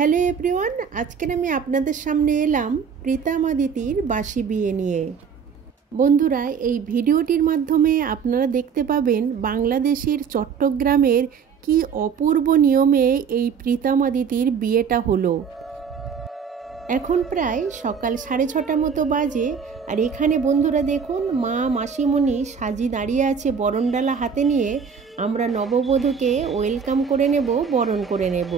Hello everyone, আজকের আমি আপনাদের সামনে এলাম প্রীতামাদিতির বাসি বিয়ে নিয়ে। বন্ধুরা, এই ভিডিওটির মাধ্যমে আপনারা দেখতে পাবেন বাংলাদেশের চট্টগ্রামের কি অপূর্ব নিয়মে এই প্রীতামাদিতির বিয়েটা হলো। এখন প্রায় সকাল 6:30 মতো বাজে, আর এখানে বন্ধুরা দেখুন মা মাসিমণি সাজি দাঁড়িয়ে আছে বরণডালা হাতে নিয়ে। আমরা নববধূকে ওয়েলকাম করে নেব, বরণ করে নেব।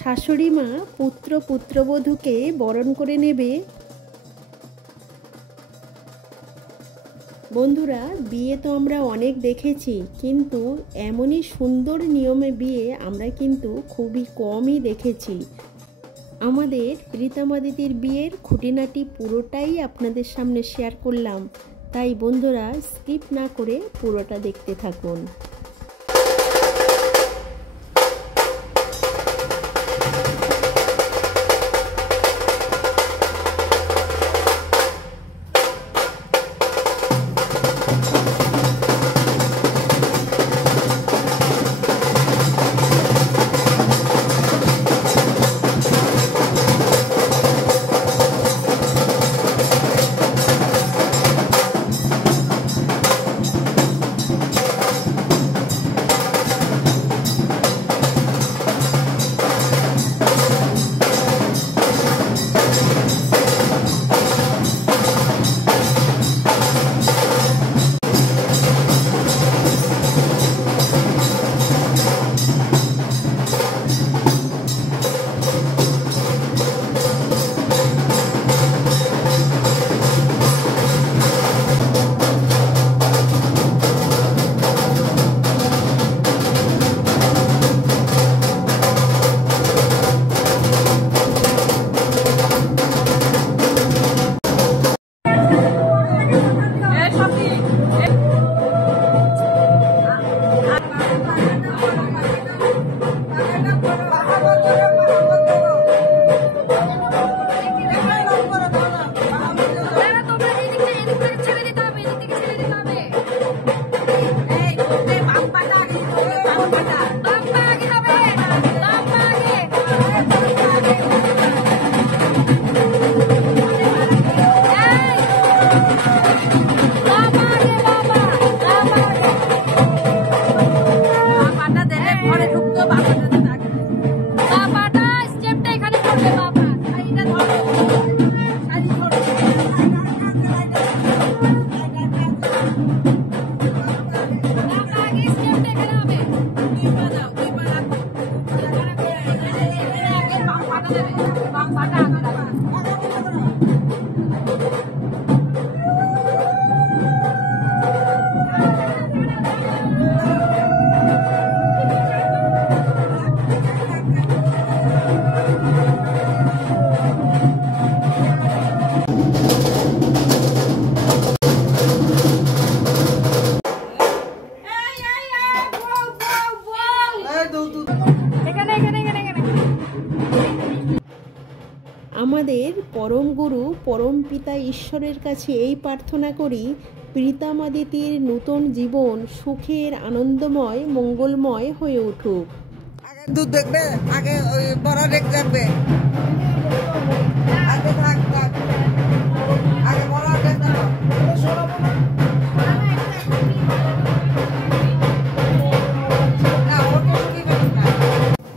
শাশুড়ি মা পুত্র পুত্রবধূকে বরণ করে নেবে। বন্ধুরা, বিয়ে তো আমরা অনেক দেখেছি, কিন্তু এমনই সুন্দর নিয়মে বিয়ে আমরা কিন্তু খুবই কমই দেখেছি। আমাদের প্রীতামাদিতির বিয়ের খুঁটিনাটি পুরোটাই আপনাদের সামনে শেয়ার করলাম, তাই বন্ধুরা স্কিপ না করে পুরোটা দেখতে থাকুন। আমাদের পরম গুরু পরম পিতা ঈশ্বরের কাছে এই প্রার্থনা করি, প্রীতামাদিতির নূতন জীবন সুখের, আনন্দময়, মঙ্গলময় হয়ে উঠুক। আগে দুধ দেখবে, আগে ওই বড় দেখ দেখবে, আগে থাক থাক, আগে বড় দেখ দেখো।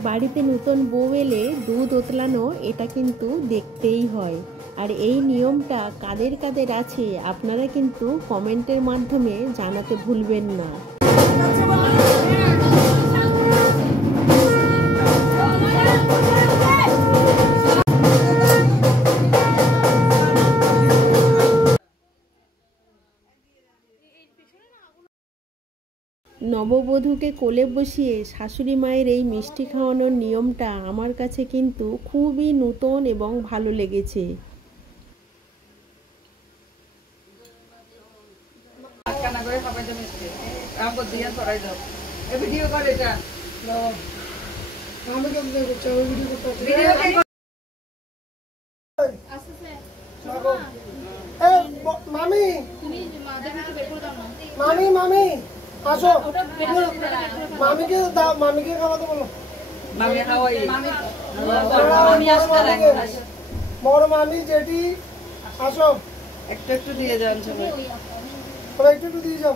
বাড়িতে নতুন বউ এলে দুধ ওতলানো এটা কিন্তু দেখতেই হয়। আর এই নিয়মটা কাদের কাদের আছে আপনারা কিন্তু কমেন্টের মাধ্যমে জানাতে ভুলবেন না। নববধূকে কোলে বসিয়ে শাশুড়ি মায়ের এই মিষ্টি খাওয়ানোর নিয়মটা আমার কাছে কিন্তু খুবই নতুন এবং ভালো লেগেছে। মামি মামি আসো, মামিকে দাও, মামিকে খাওয়াতে বলো। মামি খাওয়াই, বড় মামি যেটি আসো, একটু একটু দিয়ে যান সবাই, একটু একটু দিয়ে যাও।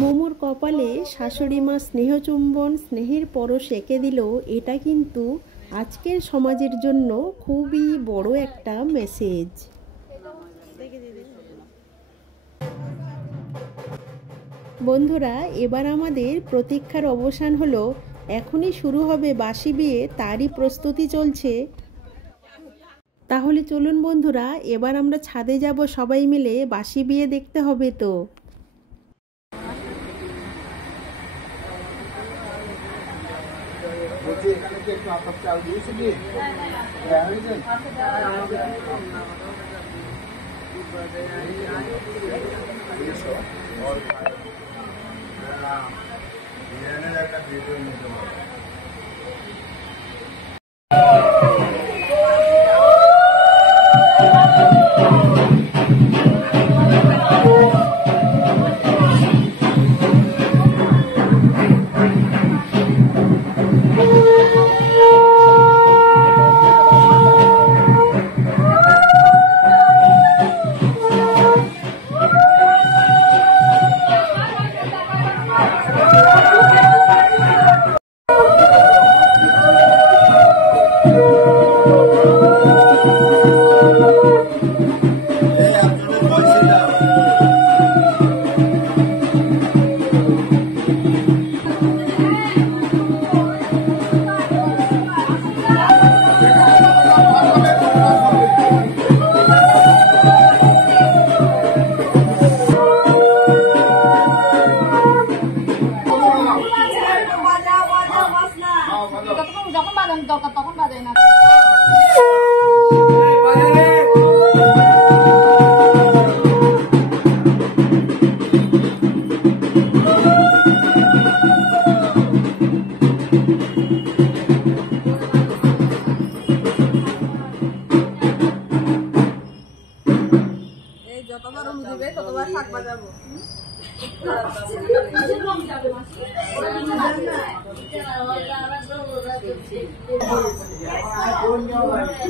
মোমোর কপালে শাশুড়ি মা স্নেহচুম্বন স্নেহের পরশ এঁকে দিল, এটা কিন্তু আজকের সমাজের জন্য খুবই বড় একটা মেসেজ। বন্ধুরা, এবার আমাদের প্রতীক্ষার অবসান হলো। এখনই শুরু হবে বাসি বিয়ে, তারই প্রস্তুতি চলছে। তাহলে চলুন বন্ধুরা, এবার আমরা ছাদে যাব সবাই মিলে, বাসি বিয়ে দেখতে হবে তো।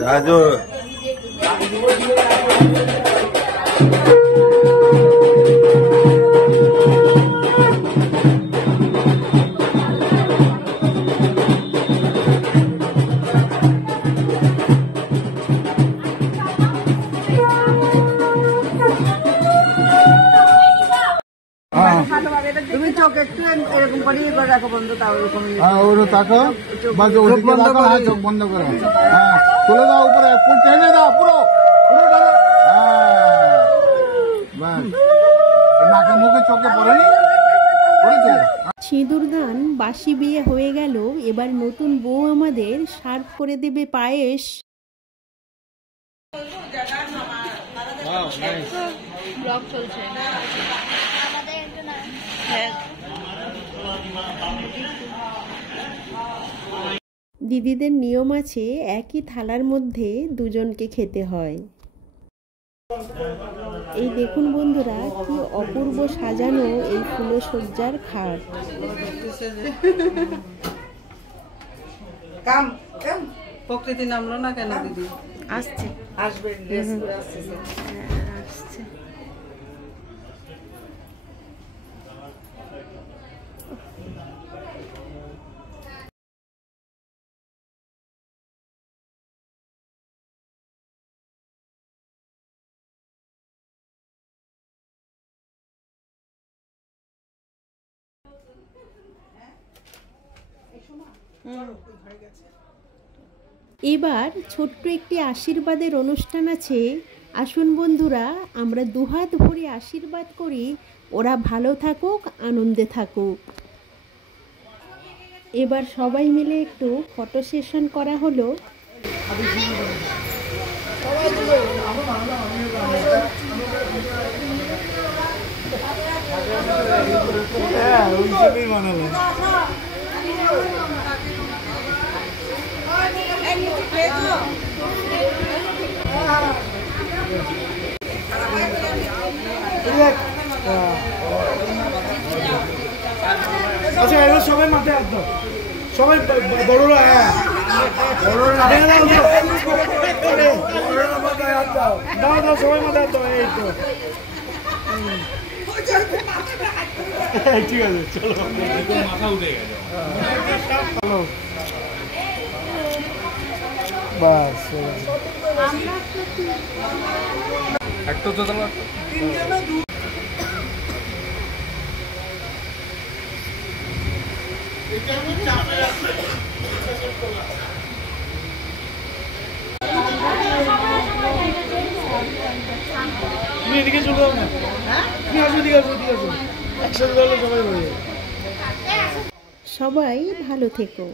রাজু তুমি চোখ একটু এরকম করে রাখো বন্ধু, তাও এরকম তাকো চোখ বন্ধ করে, চোখ বন্ধ করে, হ্যাঁ তুলে দাও উপরে, টেনে দাও পুরো পুরো টানো, হ্যাঁ নাকে মুখে চোখে পড়েনি, পড়েছে। সিঁদুরদান বাসি বিয়ে হয়ে গেল। এবার নতুন বউ আমাদের সার্ভ করে দেবে পায়েস। ব্লগ চলছে। দিদিদের নিয়ম আছে, একই থালার মধ্যে দুজনকে খেতে হয়। এই দেখুন বন্ধুরা, কি অপূর্ব সাজানো এই ফুলসজ্জার খাট। প্রকৃতি নামলো না কেন দিদি? আসছে, আসবে, আসছে। এবার ছোট্ট একটি আশীর্বাদের অনুষ্ঠান আছে। আসুন বন্ধুরা, আমরা দুহাত ভরে আশীর্বাদ করি ওরা ভালো থাকুক, আনন্দে থাকুক। এবার সবাই মিলে একটু ফটো সেশন করা হলো। আচ্ছা, এবার সবাই মাথায় হাত দাও, সবাই বড়রা। হ্যাঁ, দাও দাও, সবাই মাথায় হাত দাও। এই তো ঠিক আছে, চলো। মাথা উঠে গেছে, চলো বাস। একটা তো তুমি এদিকে চলে যাও না, তুমি আসো, এদিকে আসো, এদিকে আসো, একসাথে তাহলে সবাই রয়ে। সবাই ভালো থেকো।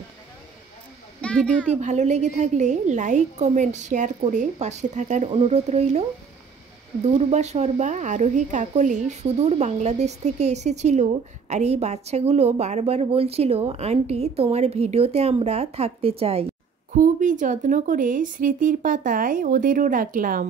ভিডিওটি ভালো লেগে থাকলে লাইক, কমেন্ট, শেয়ার করে পাশে থাকার অনুরোধ রইল। দূর্বা সর্বা আরোহী কাকলি সুদূর বাংলাদেশ থেকে এসেছিল, আর এই বাচ্চাগুলো বারবার বলছিল, আন্টি তোমার ভিডিওতে আমরা থাকতে চাই। খুবই যত্ন করে স্মৃতির পাতায় ওদেরও রাখলাম।